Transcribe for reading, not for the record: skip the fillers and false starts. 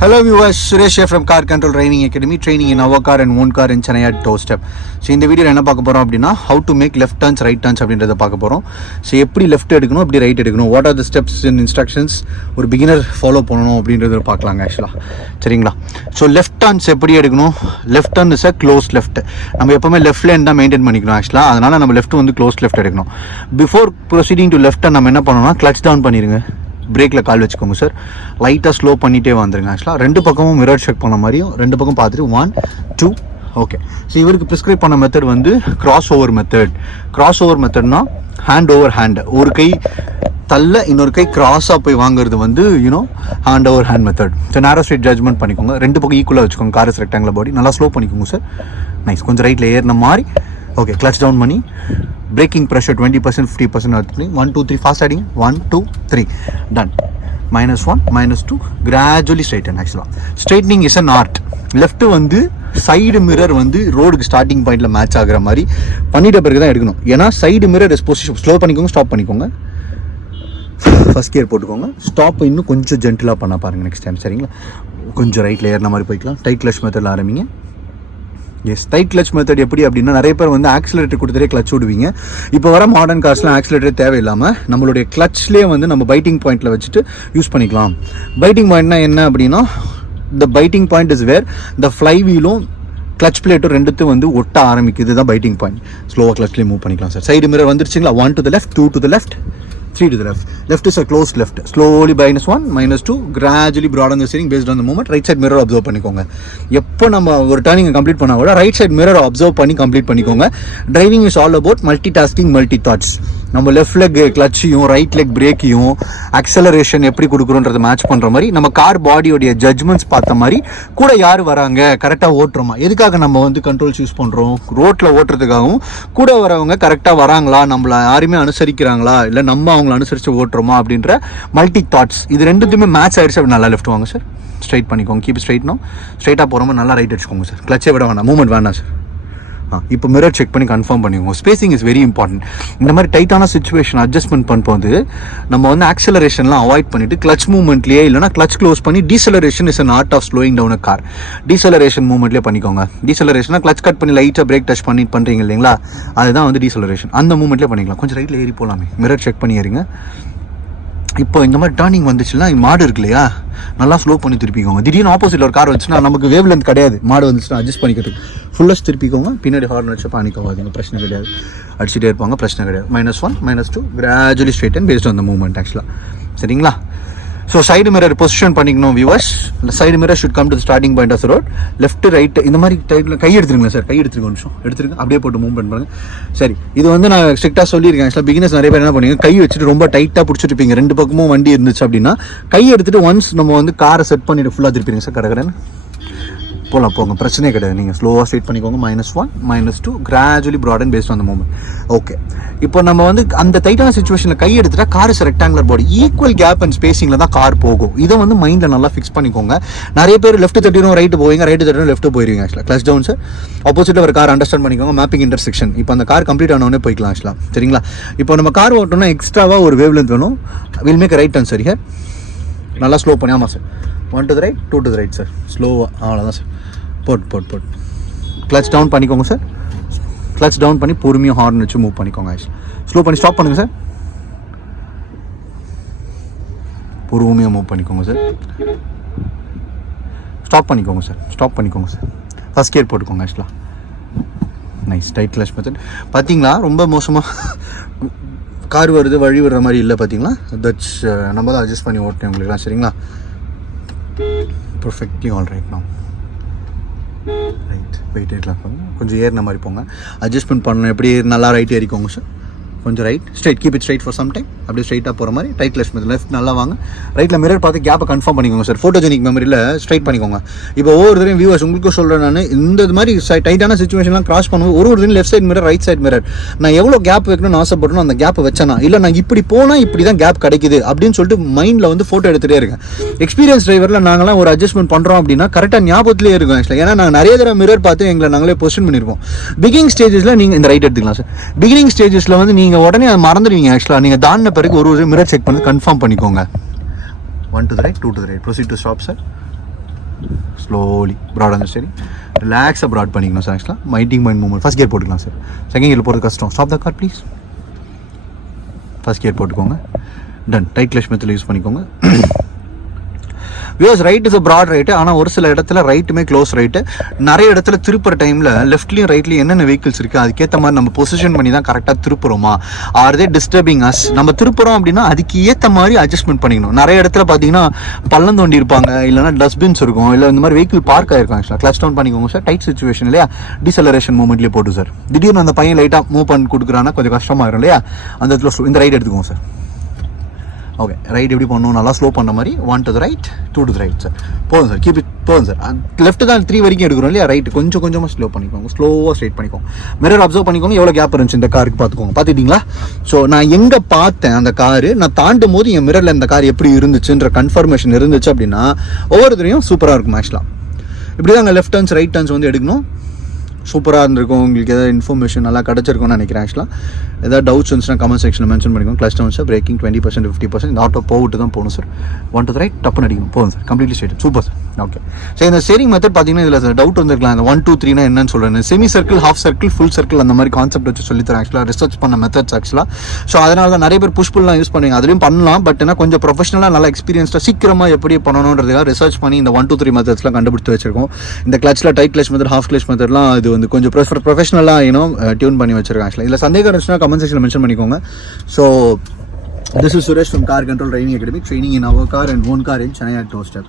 Hello viewers, Suresh here from CarControl Training Academy, training in our car and own car in Chennai at doorstep. So இந்த வீடியோல என்ன பார்க்க போறோம் அப்படினா how to make left turns right turns அப்படின்றத பார்க்க போறோம். So எப்படி left எடுக்கணும் எப்படி right எடுக்கணும், what are the steps and instructions ஒரு beginner follow பண்ணனும் அப்படின்றத பார்க்கலாங்க actually. சரிங்களா? So left turns எப்படி எடுக்கணும்? Left turn is a closed left. நம்ம எப்பவுமே left lane தான் மெயின்टेन பண்ணிக்கணும் actually. அதனால நம்ம left வந்து closed left எடுக்கணும். Before proceeding to left turn நம்ம என்ன பண்ணனும்னா clutch down பண்ணிருங்க. பிரேக்கில் கால் வச்சுக்கோங்க சார். லைட்டாக ஸ்லோ பண்ணிகிட்டே வந்துருங்க. ஆக்சுவலாக ரெண்டு பக்கமும் மிரர் செக் பண்ண மாதிரியும் ரெண்டு பக்கம் பார்த்துட்டு 1 2 ஓகே. ஸோ இவருக்கு ப்ரிஸ்கிரைப் பண்ண மெத்தட் வந்து cross over method. Cross over மெத்தட்னா ஹேண்ட் ஓவர் ஹேண்ட், ஒரு கை தள்ள இன்னொரு கை கிராஸாக போய் வாங்குறது வந்து hand over hand method. So narrow straight judgement பண்ணிக்கோங்க. ரெண்டு பக்கம் ஈக்குவலாக வச்சுக்கோங்க. Car is rectangular body. நல்லா ஸ்லோ பண்ணிக்கோங்க சார். நைஸ். கொஞ்சம் ரைட்டில் ஏறின மாதிரி. ஓகே. கிளச் டவுன் பண்ணி braking pressure 20% 50% earthing. 1 2 3 fast adding. 1 2 3 done. -1 -2 gradually straighten. Actually straightening is an art. left வந்து சைடு மிரர் வந்து ரோடுக்கு ஸ்டார்டிங் பாயிண்ட்ல மேட்ச் ஆகுற மாதிரி பண்ணிட்ட பிறகு தான் எடுக்கணும். ஏன்னா side mirror is position. Slow பண்ணிக்கோங்க, ஸ்டாப் பண்ணிக்கோங்க, ஃபர்ஸ்ட் கியர் போட்டுக்கோங்க. ஸ்டாப் இன்னும் கொஞ்சம் ஜென்டிலாக பண்ண பாருங்க நெக்ஸ்ட் டைம். சரிங்களா? கொஞ்சம் ரைட்ல ஏறின மாதிரி போய்க்கலாம். டைட் கிளச் மெத்தடில் ஆரம்பிங்க. எஸ், டைட் கிளச் மெத்தட் எப்படி அப்படின்னா நிறைய பேர் வந்து ஆக்சிலரேட்டர் கொடுத்துட்டே கிளச் விடுவீங்க. இப்போ வர மாடர்ன் கார்ஸ்லாம் ஆக்சிலரேட்டர் தேவையில்லாமல் நம்மளுடைய கிளச்லேயே வந்து நம்ம பைட்டிங் பாயிண்ட்டில் வச்சுட்டு யூஸ் பண்ணிக்கலாம். பைட்டிங் பாயிண்ட்னா என்ன அப்படின்னா the biting point is where the fly வீலும் கிளச் பிளேட்டும் ரெண்டுத்தையும் வந்து ஒட்ட ஆரம்பிக்குது. இதுதான் பைட்டிங் பாயிண்ட். ஸ்லோவாக கிளச்லேயே மூவ் பண்ணிக்கலாம் சார். சைடு மிரர் வந்துருச்சுங்களா? 1 to the left, 2 to the left, 3 to the left. Left is a closed left. Slowly -1 -2 gradually broaden the steering based on the movement. Right side mirror observe பண்ணிக்கோங்க. எப்போ நம்ம ஒரு turning complete பண்ணா கூட right side mirror observe பண்ணி complete பண்ணிக்கோங்க. Driving is all about multitasking, multi thoughts. நம்ம left leg கிளச்சையும் ரைட் லெக் பிரேக்கையும் அக்சலரேஷன் எப்படி கொடுக்குறோன்றதை மேட்ச் பண்ணுற மாதிரி நம்ம கார் பாடியோடைய ஜட்ஜ்மெண்ட்ஸ் பார்த்த மாதிரி கூட யார் வராங்க, கரெக்டாக ஓட்டுறோமா, எதுக்காக நம்ம வந்து கண்ட்ரோல்ஸ் யூஸ் பண்ணுறோம், ரோட்டில் ஓட்டுறதுக்காகவும் கூட வரவங்க கரெக்டாக வராங்களா, நம்மளை யாருமே அனுசரிக்கிறாங்களா, இல்லை நம்ம அவங்கள அனுசரித்து ஓட்டுறோமா அப்படின்ற மல்டி தாட்ஸ். இது ரெண்டுத்தையுமே மேட்ச் ஆகிடுச்சு. அப்படி நல்லா லெஃப்ட் வாங்க சார். ஸ்ட்ரைட் பண்ணிக்கோங்க. கீப் ஸ்ட்ரைட்னும் ஸ்ட்ரைட்டாக போகிறோமா நல்லா ரைட் அடிச்சுக்கோங்க சார். கிளச்சே விட வேணாம், மூவ்மெண்ட் வேணாம் சார். இப்போ மிரர் செக் பண்ணி கன்ஃபார்ம் பண்ணிக்கோங்க. Spacing is very important. இந்த மாதிரி டைட்டான சிச்சுவேஷன் அட்ஜஸ்ட்மெண்ட் பண்ணும்போது நம்ம வந்து ஆக்சலரேஷன்லாம் அவாய்ட் பண்ணிட்டு கிளச் மூவ்மெண்ட்லேயே இல்லைனா கிளச் க்ளோஸ் பண்ணி deceleration is an art of slowing down a car. Deceleration மூவ்மெண்ட்லேயே பண்ணிக்கோங்க. டீசலரேஷனா கிளச் கட் பண்ணி லைட்டாக பிரேக் டச் பண்ணி பண்ணுறீங்க இல்லைங்களா, அதுதான் வந்து டீசலரேஷன். அந்த மூவ்மெண்ட்லேயே பண்ணிக்கலாம். கொஞ்சம் ரைட்டில் ஏறி போகலாமே. மிரர் செக் பண்ணி ஏறிங்க. இப்போ இந்த மாதிரி டர்னிங் வந்துச்சுன்னா மாடு இருக்கு இல்லையா, நல்லா ஸ்லோ பண்ணி திருப்பிக்கோங்க. திடீர்னு ஆப்போசிட்டில் ஒரு கார் வந்துச்சுன்னா நமக்கு வேவ் லென்த் கிடையாது. மாடு வந்துச்சுன்னா அட்ஜஸ்ட் பண்ணிக்கிறதுக்கு ஃபுல்லாக திருப்பிக்கோங்க. பின்னாடி ஹார்ன் வச்சு பானிக்கோங்க. பிரச்சனை கிடையாது. அடிச்சுட்டே இருப்பாங்க, பிரச்சனை கிடையாது. -1 -2 gradually straight and based on the movement ஆக்சுவலாக. சரிங்களா? ஸோ சைடு மிரர் பொசிஷன் பண்ணிக்கணும் viewers. Side mirror should come to starting point of road. Left right இந்த மாதிரி டைட்டில் கை எடுத்துருங்களா சார். கை எடுத்துருங்க, ஒரு நிமிஷம் எடுத்துருங்க. அப்படியே போட்டு மூவ்மெண்ட் பண்ணுங்க. சரி, இது வந்து நான் ஸ்ட்ரிக்டாக சொல்லியிருக்கேன். ஆக்சுவலாக பிகினர்ஸ் நிறைய பேர் என்ன பண்ணுவீங்க, கை வச்சுட்டு ரொம்ப டைட்டாக பிடிச்சிட்டு இருப்பீங்க. ரெண்டு பக்கமும் வண்டி இருந்துச்சு அப்படின்னா கை எடுத்துட்டு ஒன்ஸ் நம்ம வந்து காரை செட் பண்ணிட்டு ஃபுல்லாக திருப்பிங்க சார். கடகடன்னு போகலாம், போங்க, பிரச்சனையே கிடையாது. நீங்கள் ஸ்லோவாக ஸ்ட்ரைட் பண்ணிக்கோங்க. -1 -2 gradually broaden based on the movement. Okay. இப்போ நம்ம வந்து அந்த டைட்டான சிச்சுவேஷனில் கை எடுத்துட்டா car is rectangular body. Equal gap and ஸ்பேசிங்கில் தான் கார் போகும். இதை வந்து மைண்டில் நல்லா ஃபிக்ஸ் பண்ணிக்கோங்க. நிறைய பேர் லெஃப்ட் தட்டிடும் ரைட்டு போவீங்க, ரைட்டு தட்டிடும் லெஃப்ட் போயிருவீங்க. ஆக்சுவலாக கிளச் டவுன் சார். ஆப்போசிட்டில் ஒரு கார் அண்டர்ஸ்டாண்ட் பண்ணிக்கோங்க. Mapping intersection. இப்போ அந்த கார் கம்ப்ளீட் ஆனவொடனே போய்க்கலாம் ஆக்சுவலாக. சரிங்களா? இப்போ நம்ம கார் ஓட்டணும்னா எக்ஸ்ட்ராவாக ஒரு வேவ் லென்த் வேணும். Will make right turn. சரி, நல்லா ஸ்லோ பண்ணி. ஆமாம் sir. 1 to the right 2 to the right sir. ஸ்லோவாக அவ்வளோதான் சார். போட் கிளச் டவுன் பண்ணிக்கோங்க சார். கிளச் டவுன் பண்ணி பொறுமையாக ஹார்ன் வச்சு மூவ் பண்ணிக்கோங்க. ஸ்லோ பண்ணி ஸ்டாப் பண்ணுங்கள் சார். பொறுமையாக மூவ் பண்ணிக்கோங்க சார். ஸ்டாப் பண்ணிக்கோங்க சார். ஸ்டாப் பண்ணிக்கோங்க சார். ஃபர்ஸ்ட் கியர் போட்டுக்கோங்க. ஆக்சுவலாக நைஸ். Tight clutch method. பார்த்தீங்களா, ரொம்ப மோசமாக கார் வருது, வழி விடுற மாதிரி இல்லை. பார்த்தீங்களா, தட்ஸ் நம்ம தான் அட்ஜஸ்ட் பண்ணி ஓட்டணும் உங்களுக்குலாம். சரிங்களா? Perfectly all right now. Right wait ஏறலாம். கொஞ்சம் ஏறின மாதிரி போங்க. அட்ஜஸ்ட்மெண்ட் பண்ணணும். எப்படி நல்லா ரைட் ஏறிக்கோங்க சார். கொஞ்சம் right straight. Keep it straight for some time. அப்படியே ஸ்ட்ரைட்டாக போகிற மாதிரி டைட் கிளச் மெத்தட். லெஃப்ட் நல்லா வாங்க. ரைட்டில் மிரர் பார்த்து கேப்பை கன்ஃபார்ம் பண்ணிக்கோங்க சார். ஃபோட்டோஜெனிக் மெமரியில் ஸ்ட்ரைட் பண்ணிக்கோங்க. இப்போ ஒவ்வொரு தரையும் வியூவர்ஸ் உங்களுக்கும் சொல்கிறேன் நான், இந்த மாதிரி டைட்டான சிச்சுவேஷன்லாம் கிராஸ் பண்ணுவோம். ஒரு தரையும் left side mirror, right side mirror, நான் எவ்வளோ கேப் வைக்கணும்னு ஆசைப்படணும் அந்த கேப்பை வச்சேனா, இல்லை நான் இப்படி போனால் இப்படி தான் கேப் கிடைக்குது அப்படின்னு சொல்லிட்டு மைண்டில் வந்து ஃபோட்டோ எடுத்துகிட்டே இருக்கேன். எக்ஸ்பீரியன்ஸ் டிரைவரில் நாங்களாம் ஒரு அட்ஜஸ்ட்மெண்ட் பண்ணுறோம் அப்படின்னா கரெக்டாக ஞாபகத்திலே இருக்கும் ஆக்சுவலாக. ஏன்னா நாங்கள் நிறைய தடவை மிரர் பார்த்து எங்களை நாங்களே பொசிஷன் பண்ணியிருக்கோம். பிகினிங் ஸ்டேஜஸில் நீங்கள் இந்த ரைட் எடுத்துக்கலாம் சார். பிகினிங் ஸ்டேஜஸில் வந்து நீங்கள் உடனே மறந்துடுவீங்க. ஆக்சுவலாக நீங்கள் தாண்டின பிறகு ஒரு மிரர் செக் பண்ணி கன்ஃபார்ம் பண்ணிக்கோங்க. 1 to the right 2 to the right. Proceed to stop sir. Slowly broad அந்த ஸ்டேரிங் ரிலாக்ஸாக ப்ராட் பண்ணிக்கணும் சார். ஆக்சுவலாக minding mind movement. First gear போட்டுக்கலாம் சார். செகண்ட் கியர் போகிறது கஷ்டம். Stop the car please. First gear போட்டுக்கோங்க. Done. Right clutch method use பண்ணிக்கோங்க. Views right is a broad right. ஆனால் ஒரு சில இடத்துல ரைட்டுமே க்ளோஸ் ரைட்டு. நிறைய இடத்துல திருப்புற டைமில் லெஃப்ட்லையும் ரைட்லையும் என்னென்ன வெஹிக்கிள்ஸ் இருக்குது அதுக்கேற்ற மாதிரி நம்ம பொசிஷன் பண்ணி தான் கரெக்டாக திருப்புறோமா, ஆர் தே டிஸ்டர்பிங் அஸ். நம்ம திருப்புறோம் அப்படின்னா அதுக்கு ஏற்ற மாதிரி அட்ஜஸ்ட்மெண்ட் பண்ணிக்கணும். நிறைய இடத்துல பார்த்தீங்கன்னா பள்ளம் தோண்டி இருப்பாங்க, இல்லைனா டஸ்ட்பின்ஸ் இருக்கும், இல்லை இந்த மாதிரி வெஹிக்கிள் பார்க் ஆயிருக்கும். ஆக்சுவலாக கிளச் டவுன் பண்ணிக்கோங்க சார். டைட் சுச்சுவேஷன் இல்லையா, டிசலரேஷன் மூமெண்ட்லேயே போட்டு சார். திடீர்னு அந்த பையன் லைட்டாக மூவ் பண்ணி கொடுக்குறான்னா கொஞ்சம் கஷ்டமாயிரும் இல்லையா, அந்த இடத்துல இந்த ரைட் எடுத்துக்கோங்க சார். ஓகே, ரைட் எப்படி பண்ணணும், நல்லா ஸ்லோ பண்ண மாதிரி 1 to the right 2 to the right sir. போதும் சார், கீப் இட் போதும் சார். லெஃப்ட் தான் 3 வரைக்கும் எடுக்கிறோம் இல்லையா, ரைட் கொஞ்சம் கொஞ்சமாக ஸ்லோ பண்ணிக்கோங்க, ஸ்லோவாக ஸ்ட்ரைட் பண்ணிக்கோங்க. மிரர் அப்சர்வ் பண்ணிக்கோங்க, எவ்வளோ கேப் இருந்துச்சு இந்த காருக்கு பார்த்துக்கோங்க. பார்த்துட்டிங்களா? ஸோ நான் எங்கே பார்த்தேன் அந்த காரு, நான் தாண்டும் போது என் மிரரில் இந்த கார் எப்படி இருந்துச்சுன்ற கன்ஃபர்மேஷன் இருந்துச்சு அப்படின்னா ஒவ்வொருத்தரையும் சூப்பராக இருக்கும். ஆக்சுவலாக இப்படி தான் அங்கே லெஃப்ட் டர்ன்ஸ் ரைட் டர்ன்ஸ் வந்து எடுக்கணும். சூப்பராக இருந்திருக்கும். உங்களுக்கு எதாவது இன்ஃபர்மேஷன் நல்லா கிடச்சிருக்கும்னு நினைக்கிறேன். ஆக்சுவலாக ஏதாவது டவுட்ஸ் இருந்துச்சுன்னா கமெண்ட் செக்ஷனில் மென்ஷன் பண்ணிக்கோங்க. Clutch down sir, braking 20% 50%. இந்த ஆட்டோ போட்டு தான் போகணும் சார். 1 to the right டப்புன்னு அடிக்கணும். போதும் sir, completely straight. Super sir. Okay sir, இந்த ஸ்டேரிங் மெத்தட் பார்த்தீங்கன்னா இதில் சார் டவுட் வந்துருக்கலாம். இந்த 1 2 3 என்னன்னு சொல்கிறேன். Semi circle, half circle, full circle அந்த மாதிரி கான்செப்ட் வச்சு சொல்லித்தரேன். ஆக்சுவலாக ரிசர்ச் பண்ண மெத்தட்ஸ் ஆக்சுவலாக. ஸோ அதனால தான் நிறைய பேர் புஷ்புல்லாம் யூஸ் பண்ணுவீங்க. அதுலேயும் பண்ணலாம். பட் என்ன கொஞ்சம் ப்ரொஃபஷனலாக நல்லா எக்ஸ்பீரியன்ஸ்டாக சீக்கிரமாக எப்படி பண்ணணுன்றதுக்காக ரிசர்ச் பண்ணி இந்த 1 2 3 மெத்தட்ஸ்லாம் கண்டுபிடிச்சு வச்சிருக்கோம். இந்த கிளச்சில் tight clutch method, half clutch மெத்தட்லாம் இது வந்து கொஞ்சம் ப்ரொஃபஷனலாக டியூன் பண்ணி வச்சிருக்கேன். ஆக்சுவலாக இதில் சந்தேகம் இருந்துச்சுன்னா கமெண்ட் செக்ஷனில் மென்ஷன் பண்ணிக்கோங்க. So this is Suresh from CarControl Training Academy, training in our car and own car in Chennai at doorstep.